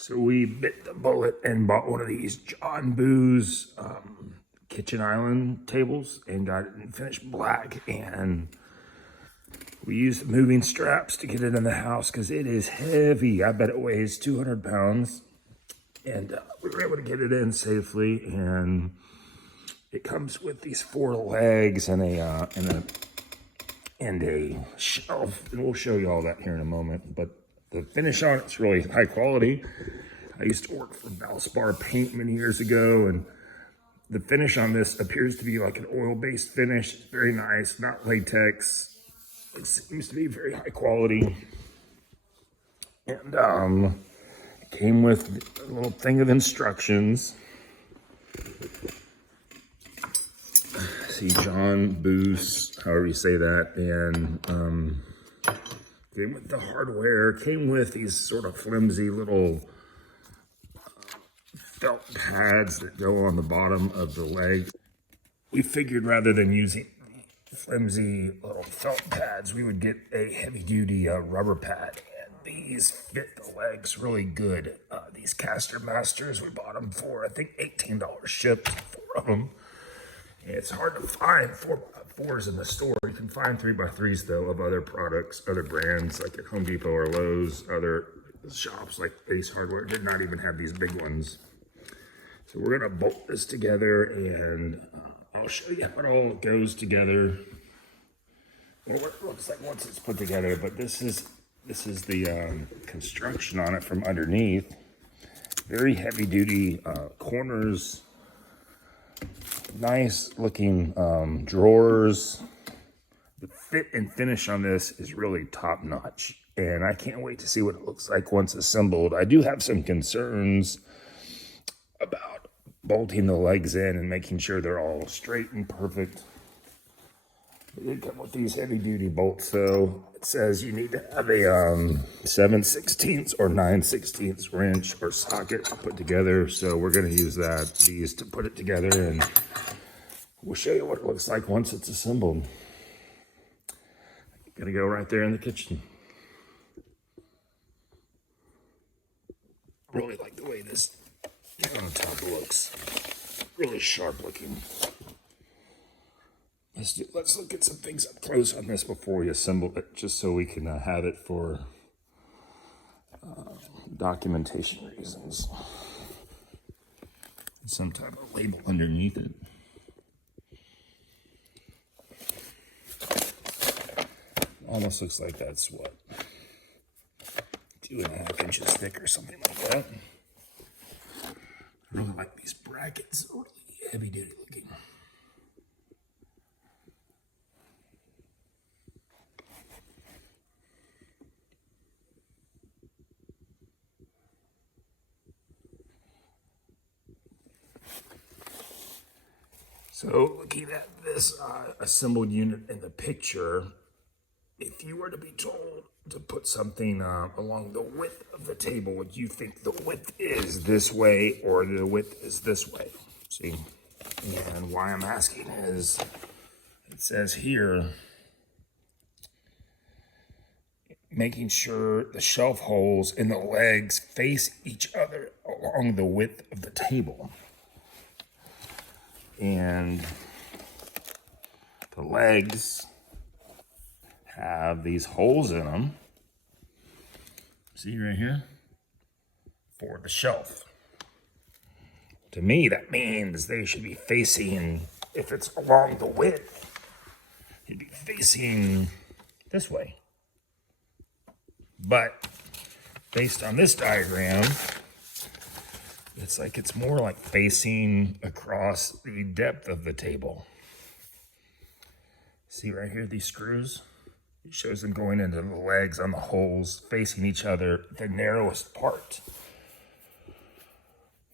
So we bit the bullet and bought one of these Boos Kitchen Island tables and got it in finished black. And we used moving straps to get it in the house because it is heavy. I bet it weighs 200 pounds. And we were able to get it in safely. And it comes with these 4 legs and a shelf. And we'll show you all that here in a moment. But the finish on it's really high quality. I used to work for Valspar Paint many years ago, and the finish on this appears to be like an oil-based finish. It's very nice, not latex. It seems to be very high quality. And it came with a little thing of instructions. See, John Boos, however you say that, and came with the hardware, came with these sort of flimsy little felt pads that go on the bottom of the leg. We figured rather than using flimsy little felt pads, we would get a heavy-duty rubber pad, and these fit the legs really good. These Castermasters, we bought them for, I think, $18 shipped, 4 of them. It's hard to find 4x4s in the store. You can find 3x3s though of other products, other brands like at Home Depot or Lowe's. Other shops like Ace Hardware did not even have these big ones. So we're gonna bolt this together, and I'll show you how it all goes together. What it looks like once it's put together. But this is the construction on it from underneath. Very heavy duty corners. Nice looking drawers. The fit and finish on this is really top notch, and I can't wait to see what it looks like once assembled. I do have some concerns about bolting the legs in and making sure they're all straight and perfect. It did come with these heavy duty bolts though. It says you need to have a 7/16 or 9/16 wrench or socket to put together. So we're gonna use these to put it together, and we'll show you what it looks like once it's assembled. Gonna go right there in the kitchen. Really like the way this on top looks. Really sharp looking. Let's look at some things up close on this before we assemble it, just so we can have it for documentation reasons. Some type of label underneath it. Almost looks like that's what, 2.5 inches thick or something like that. I really like these brackets, really heavy duty looking. So looking at this assembled unit in the picture, if you were to be told to put something along the width of the table, would you think the width is this way or the width is this way? See? And why I'm asking is, it says here, making sure the shelf holes in the legs face each other along the width of the table. And the legs have these holes in them. See right here? For the shelf. To me, that means they should be facing, if it's along the width, it'd be facing this way. But based on this diagram, it's like it's more like facing across the depth of the table. See right here, these screws? It shows them going into the legs on the holes, facing each other, the narrowest part.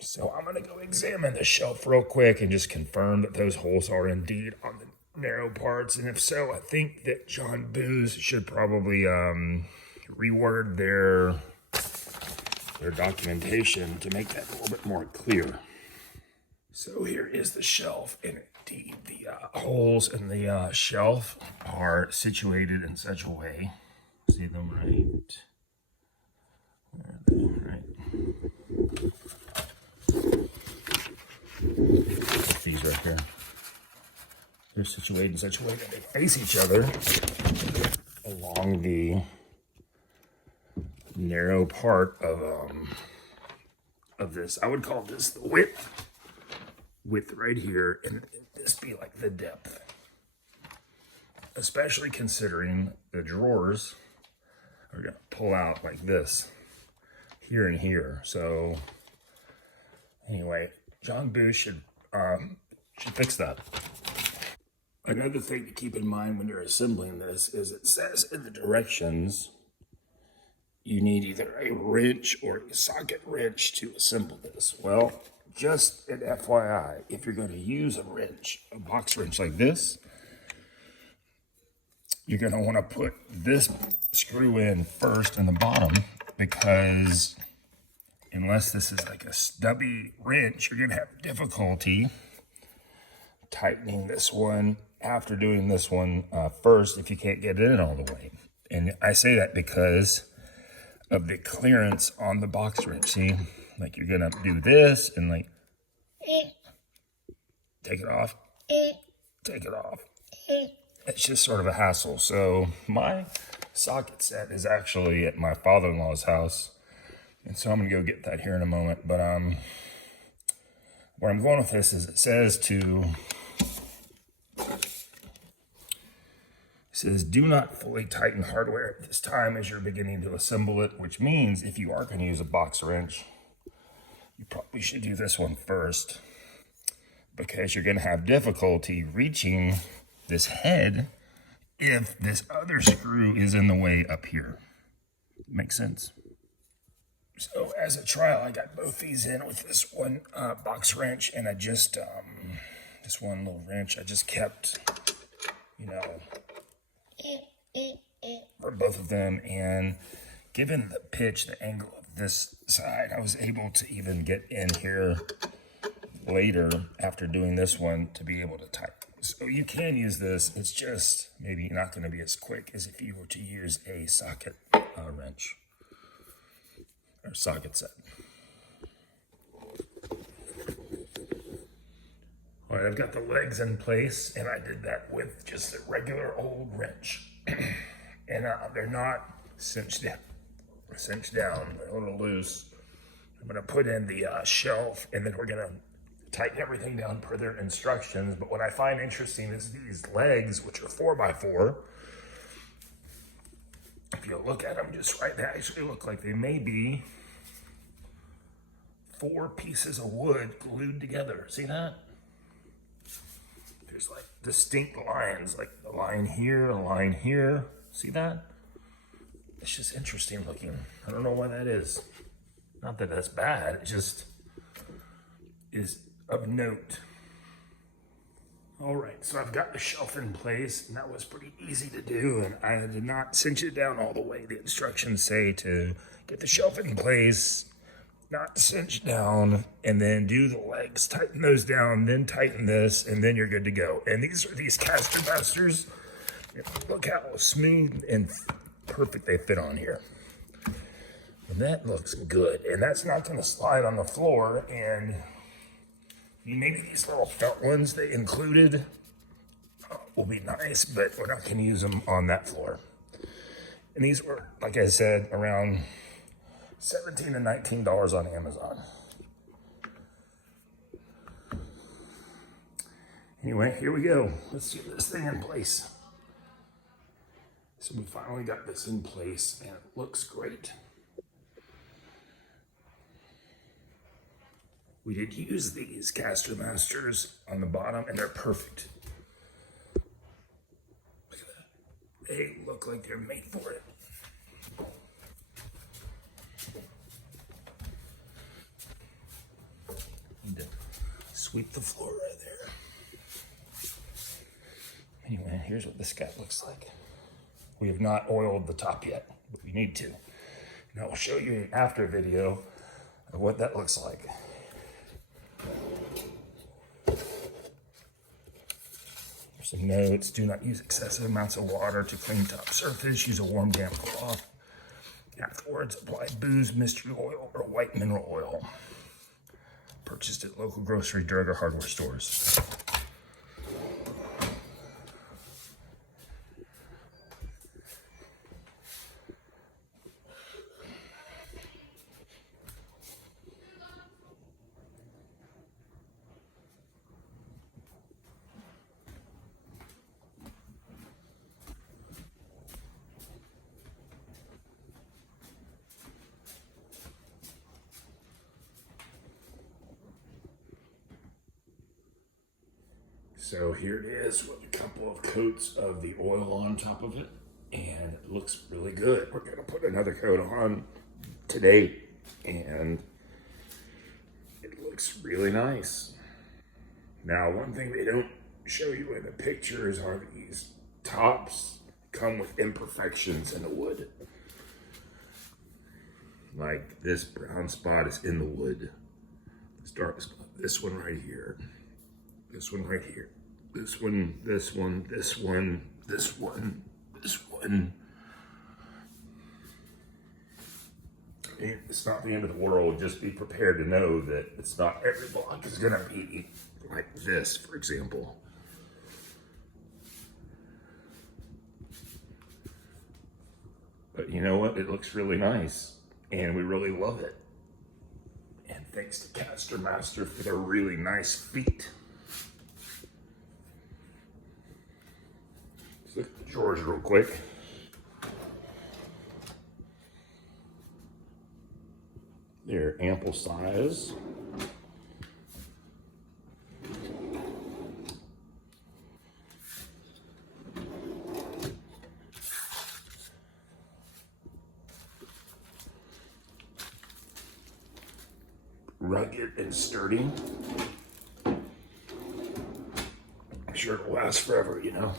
So I'm gonna go examine the shelf real quick and just confirm that those holes are indeed on the narrow parts. And if so, I think that John Boos should probably reword their documentation to make that a little bit more clear. So here is the shelf, and indeed the holes in the shelf are situated in such a way. See them right? Where are they? Right legs right here. They're situated in such a way that they face each other along the narrow part of this. I would call this the width right here, and this be like the depth. Especially considering the drawers are gonna pull out like this, here and here. So anyway, John Boos should fix that. Another thing to keep in mind when you're assembling this is it says in the directions you need either a wrench or a socket wrench to assemble this. Well, just an FYI, if you're going to use a wrench, a box wrench like this, you're going to want to put this screw in first in the bottom, because unless this is like a stubby wrench, you're going to have difficulty tightening this one after doing this one first if you can't get it in all the way. And I say that because of the clearance on the box wrench. See, like you're gonna do this and like take it off, take it off. It's just sort of a hassle. So my socket set is actually at my father-in-law's house, and so I'm gonna go get that here in a moment. But where I'm going with this is it says do not fully tighten hardware at this time as you're beginning to assemble it, which means if you are going to use a box wrench, you probably should do this one first, because you're going to have difficulty reaching this head if this other screw is in the way up here. Makes sense? So as a trial, I got both these in with this one box wrench, and I just, this one little wrench, I just kept, you know, for both of them. And given the pitch, the angle of this side, I was able to even get in here later after doing this one to be able to tighten. So you can use this. It's just maybe not going to be as quick as if you were to use a socket wrench or socket set. All right, I've got the legs in place, and I did that with just a regular old wrench. And they're not cinched down. They're a little loose. I'm gonna put in the shelf, and then we're gonna tighten everything down per their instructions. But what I find interesting is these legs, which are 4x4. If you look at them just right, they actually look like they may be 4 pieces of wood glued together. See that? There's like distinct lines, like a line here, a line here. See that? It's just interesting looking. I don't know why that is. Not that that's bad, it just is of note. All right, so I've got the shelf in place, and that was pretty easy to do, and I did not cinch it down all the way. The instructions say to get the shelf in place, not cinch down, and then do the legs, tighten those down, then tighten this, and then you're good to go. And these are these Castermasters. Look how smooth and perfect they fit on here. And that looks good, and that's not going to slide on the floor. And maybe these little felt ones they included will be nice, but we're not going to use them on that floor. And these were, like I said, around $17 to $19 on Amazon. Anyway, here we go. Let's get this thing in place. So we finally got this in place, and it looks great. We did use these Castermasters on the bottom, and they're perfect. Look at that. They look like they're made for it. Need to sweep the floor right there. Anyway, here's what this guy looks like. We have not oiled the top yet, but we need to. And I will show you an after video of what that looks like. There's some notes. Do not use excessive amounts of water to clean top surface. Use a warm, damp cloth. Afterwards, apply Boos mystery oil or white mineral oil. Purchased at local grocery, drug, or hardware stores. So here it is with a couple of coats of the oil on top of it, and it looks really good. We're gonna put another coat on today, and it looks really nice. Now, one thing they don't show you in the pictures are these tops come with imperfections in the wood. Like this brown spot is in the wood. This dark spot, this one right here. This one right here, this one, this one, this one, this one, this one. It's not the end of the world. Just be prepared to know that it's not every block is gonna be like this, for example. But you know what? It looks really nice, and we really love it. And thanks to Castermaster for their really nice feet. Look at the drawers real quick. They're ample size. Rugged and sturdy. I'm sure it'll last forever, you know.